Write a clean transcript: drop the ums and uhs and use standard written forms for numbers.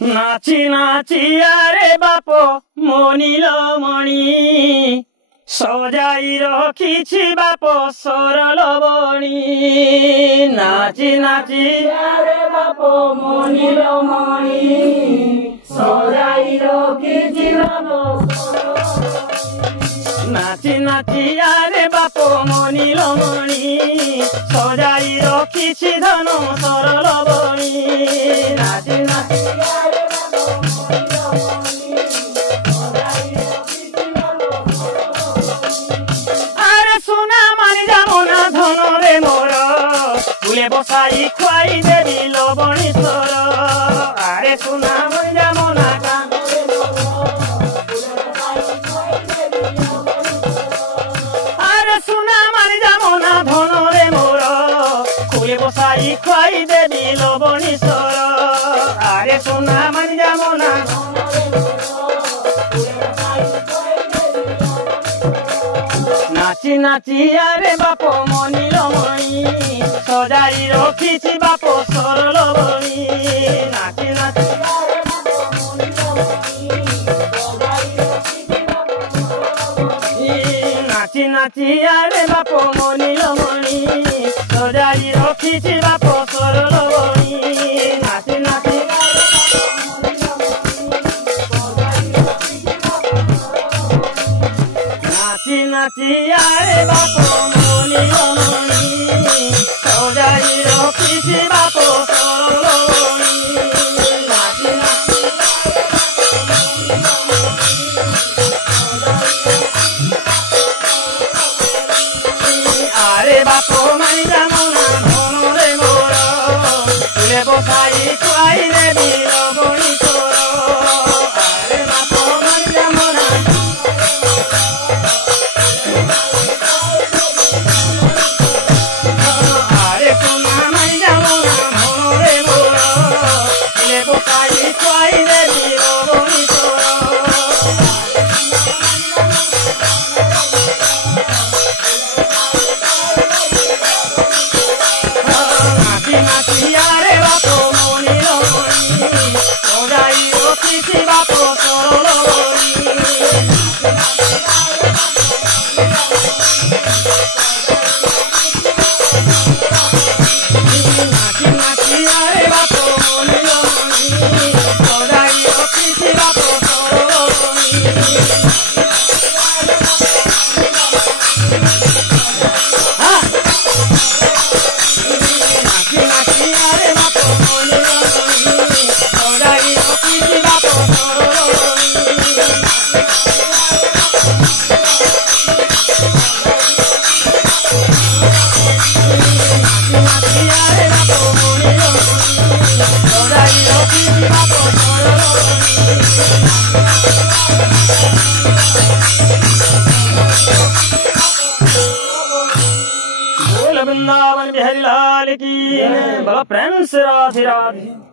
नाची नाची आरे बापो मोनिल मणि सजाई रखिछि बापो सरल बणी। नाची नाची आरे बापो मोनिल मणि सजाई रखिछि बापो नाची नाची आरे बापो मोनिल मणि सजाई रखिछि धन सरल बणी। नाची नाची आरे बापो मोनिल मणि सजाई रखिछि बापो आरे सुना मानि जामुना धन रे मोर फुले बसाई खुआई देवी लवणीश्वर। आरे सुना मानि जामुना आरे सुना मानि जामुना धन रे मोर फुले बसाई खुआई देवी लवणीश्वर। आरे सुना मानि जामुना नाची नाची आरे बापो मोनिल मणि सजाई रखिछि बापो सरल बणी। नाची नाची आरे बापो मोनिल मणि सजाई रखिछि बापो नाची नाची आरे बापो मोनिल मणि सजाई रखिछि बापो सरल बणी। नाची नाची नाची नाची आरे बापो मोनिल मणि सजाई रखिछि बापो सरल बणी। नाची नाची आरे बापो मानि जामुना धन रे मोर फुले बसाई खुआई देवी लवणीश्वर। आरे बापो मानि जामुना आरे सुना मानि जामुना धन रे मोर फुले बसाई खुआई देवी लवणीश्वर। नाची नाची आरे बापो मोनिल मणि सजाई रखिछि बापो सरल बणी। नाची नाची आरे बापो मोनिल मणि सजाई रखिछि बापो सरल बणी। नाची नाची आरे बापो मोनिल मणि सजाई रखिछि बापो सरल बणी। नाची नाची आरे बापो मोनिल मणि सजाई रखिछि बापो सरल बणी। बोल वृंदावन बिहारी लाल की बोलो प्रेम से राधे राधे।